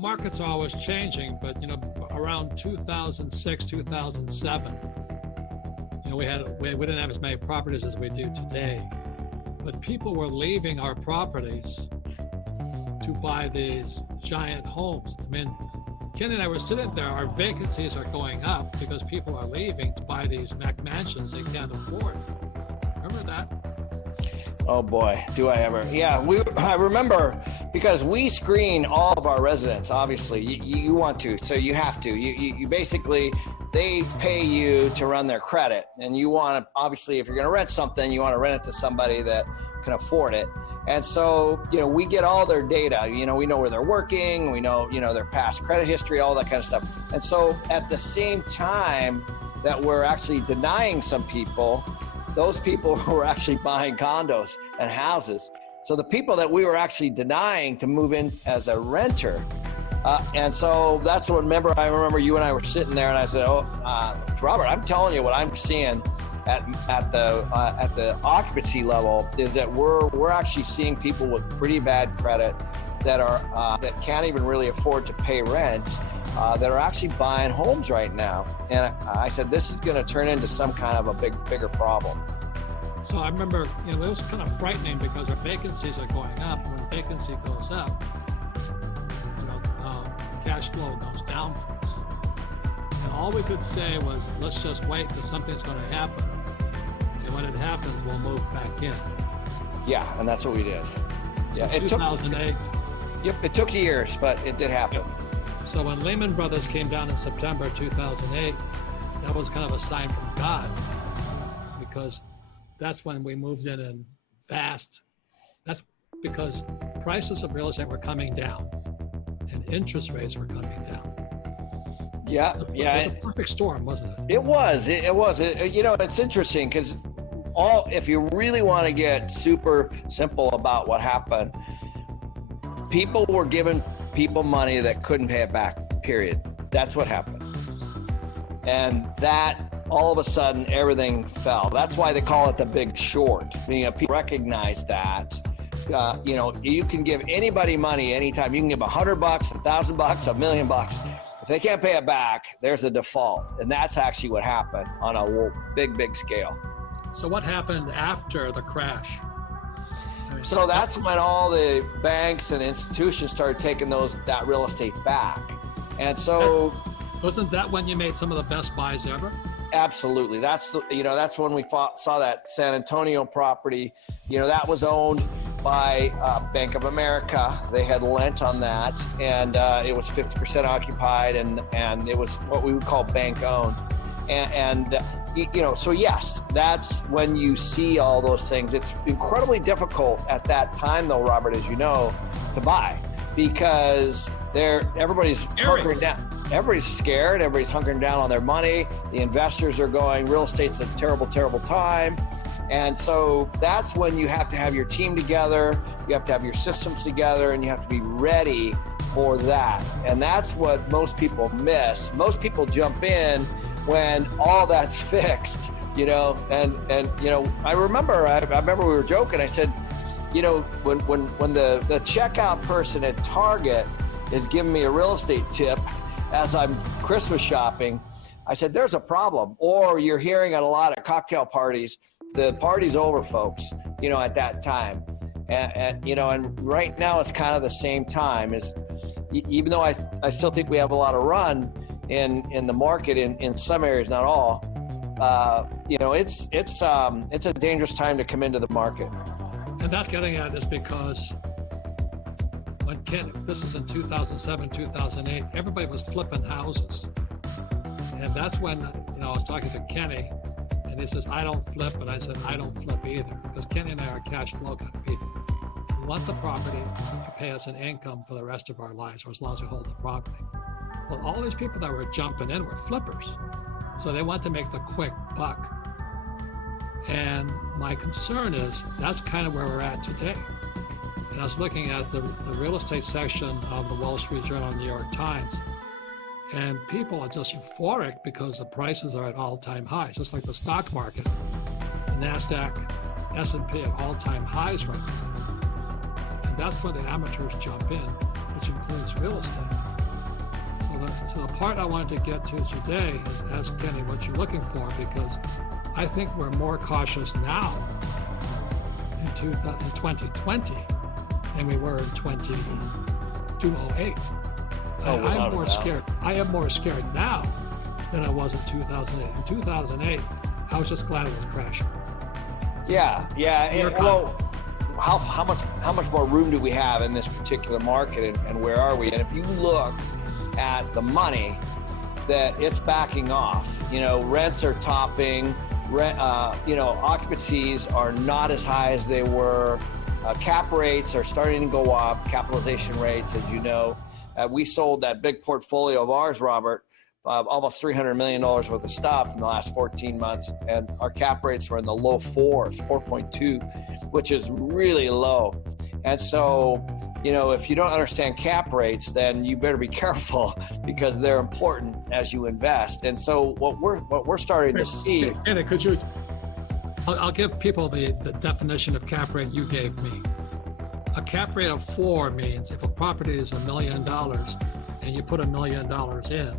Markets are always changing, but around 2006, 2007, we didn't have as many properties as we do today, but people were leaving our properties to buy these giant homes. I mean, Ken and I were sitting there, our vacancies are going up because people are leaving to buy these mansions they can't afford. Remember that? Oh boy, do I ever. Yeah, I remember, because we screen all of our residents, obviously. You want to, so you have to. You basically, they pay you to run their credit. And you want to, obviously, if you're going to rent something, you want to rent it to somebody that can afford it. And so, we get all their data. We know where they're working. We know, their past credit history, all that kind of stuff. And so at the same time that we're actually denying some people, those people were actually buying condos and houses. So the people that we were actually denying to move in as a renter. And so that's what, I remember you and I were sitting there and I said, Robert, I'm telling you what I'm seeing at the occupancy level is that we're actually seeing people with pretty bad credit that can't even really afford to pay rent, that are actually buying homes right now. And I said, this is going to turn into some kind of a bigger problem. So I remember, it was kind of frightening because our vacancies are going up. And when vacancy goes up, cash flow goes down for us. And all we could say was, let's just wait because something's going to happen. And when it happens, we'll move back in. Yeah, and that's what we did. So yeah, 2008. Yep, it took years, but it did happen. So when Lehman Brothers came down in September 2008, that was kind of a sign from God, because that's when we moved in fast. That's because prices of real estate were coming down and interest rates were coming down. Yeah. It was a perfect storm, wasn't it? It was. It's interesting because if you really want to get super simple about what happened, people were giving people money that couldn't pay it back, period. That's what happened. And that, all of a sudden, everything fell. That's why they call it the big short. People recognize that. You can give anybody money anytime. You can give $100, $1,000, $1 million. If they can't pay it back, there's a default. And that's actually what happened on a big scale. So what happened after the crash? So that's when all the banks and institutions started taking that real estate back. And so... Wasn't that when you made some of the best buys ever? Absolutely. That's when we saw that San Antonio property. That was owned by Bank of America. They had lent on that, and it was 50% occupied, and it was what we would call bank owned. So yes, that's when you see all those things. It's incredibly difficult at that time, though, Robert, as you know, to buy, because everybody's hunkering down. Everybody's scared. Everybody's hunkering down on their money. The investors are going, real estate's a terrible, terrible time. And so that's when you have to have your team together. You have to have your systems together, and you have to be ready for that. And that's what most people miss. Most people jump in when all that's fixed, and I remember we were joking. I said, when the checkout person at Target is giving me a real estate tip as I'm Christmas shopping, I said, there's a problem. Or you're hearing at a lot of cocktail parties, the party's over, folks, at that time. And right now it's kind of the same time, even though I still think we have a lot of run in the market in some areas, not all. It's a dangerous time to come into the market. And that's getting at is because when this is in 2007, 2008, everybody was flipping houses. And that's when, I was talking to Kenny, and he says, I don't flip. And I said, I don't flip either, because Kenny and I are cash flow kind of people. We want the property to pay us an income for the rest of our lives, or as long as we hold the property. Well, all these people that were jumping in were flippers. So they want to make the quick buck. And my concern is that's kind of where we're at today. And I was looking at the real estate section of the Wall Street Journal and New York Times, and people are just euphoric because the prices are at all-time highs, just like the stock market. The NASDAQ, S&P at all-time highs right now. And that's when the amateurs jump in, which includes real estate. So the part I wanted to get to today is ask Kenny what you're looking for, because I think we're more cautious now in 2020 than we were in 2008. I'm more scared. I am more scared now than I was in 2008. In 2008, I was just glad it was crashing. Yeah. Well, how much more room do we have in this particular market, and where are we? And if you look at the money, that it's backing off. Rents are topping. Occupancies are not as high as they were. Cap rates are starting to go up. Capitalization rates, as you know. We sold that big portfolio of ours, Robert, almost $300 million worth of stuff in the last 14 months. And our cap rates were in the low 4.2, which is really low. And so, if you don't understand cap rates, then you better be careful, because they're important as you invest. And so what we're starting to see. Anna, could you, I'll give people the definition of cap rate you gave me. A cap rate of 4 means if a property is $1 million and you put $1 million in,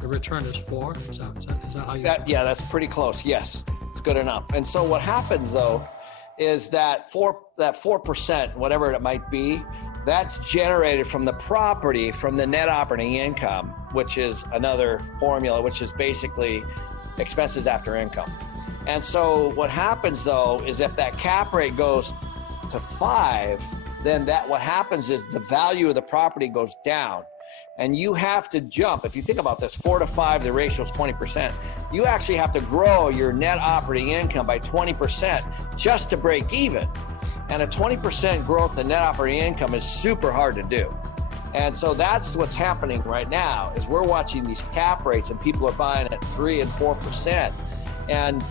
the return is 4. Is that how you say it? Yeah, that's pretty close. Yes, it's good enough. And so what happens though is that 4%, whatever it might be, that's generated from the property, from the net operating income, which is another formula, which is basically expenses after income. And so what happens though is if that cap rate goes to 5, then what happens is the value of the property goes down. And you have to jump. If you think about this, 4 to 5, the ratio is 20%. You actually have to grow your net operating income by 20% just to break even. And a 20% growth in net operating income is super hard to do. And so that's what's happening right now, is we're watching these cap rates and people are buying at 3 and 4%. And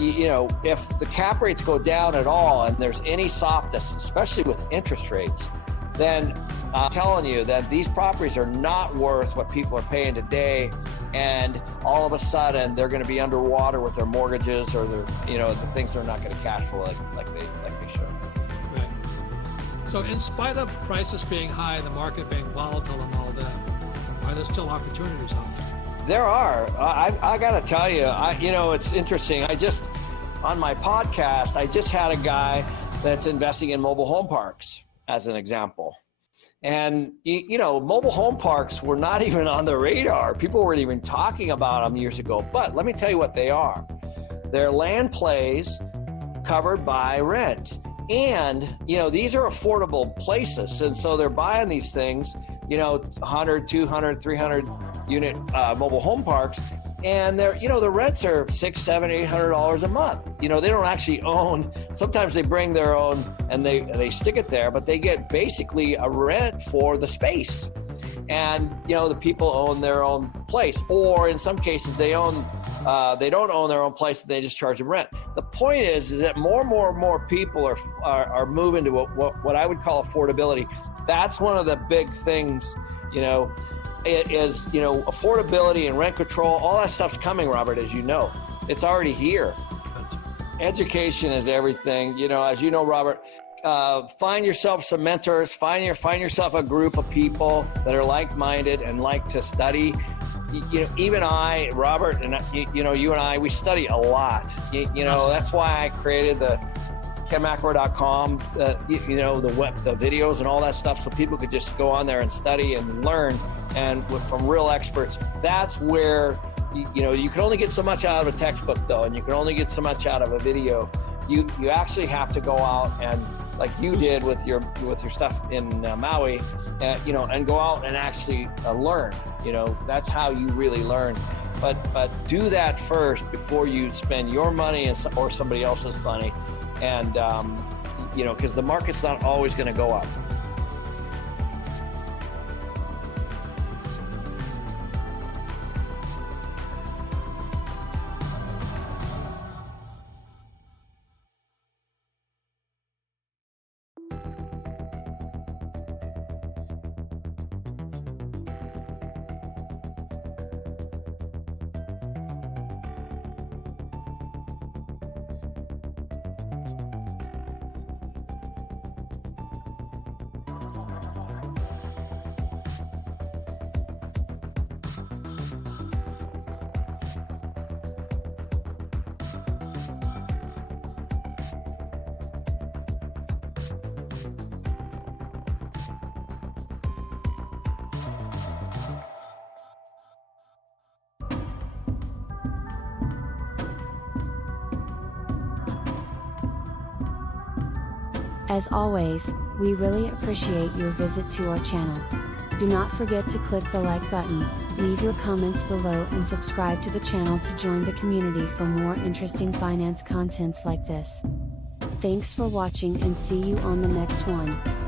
if the cap rates go down at all and there's any softness, especially with interest rates, then I'm telling you that these properties are not worth what people are paying today. And all of a sudden they're going to be underwater with their mortgages, or the things that are not going to cash flow like they should. Right. So in spite of prices being high, the market being volatile and all that, are there still opportunities out there? There are. I got to tell you, it's interesting. On my podcast, I just had a guy that's investing in mobile home parks, as an example. And, mobile home parks were not even on the radar. People weren't even talking about them years ago. But let me tell you what they are. They're land plays covered by rent. And, these are affordable places. And so they're buying these things, 100, 200, 300 unit mobile home parks. And they're, the rents are $600, $700, $800 a month. They don't actually own. Sometimes they bring their own and they stick it there, but they get basically a rent for the space. And the people own their own place, or in some cases they don't own their own place and they just charge them rent. The point is that more and more people are moving to what I would call affordability. That's one of the big things. It is, affordability and rent control, all that stuff's coming, Robert, as you know. It's already here. Education is everything. As you know, Robert, find yourself some mentors, find yourself a group of people that are like-minded and like to study. Even I, Robert, and you and I, we study a lot. That's why I created the KenMcElroy.com, the web, the videos and all that stuff, so people could just go on there and study and learn from real experts. That's where you can only get so much out of a textbook, though, and you can only get so much out of a video. You actually have to go out and, like you did with your stuff in Maui, and go out and actually learn. That's how you really learn. But do that first before you spend your money or somebody else's money. And, because the market's not always going to go up. As always, we really appreciate your visit to our channel. Do not forget to click the like button, leave your comments below and subscribe to the channel to join the community for more interesting finance contents like this. Thanks for watching and see you on the next one.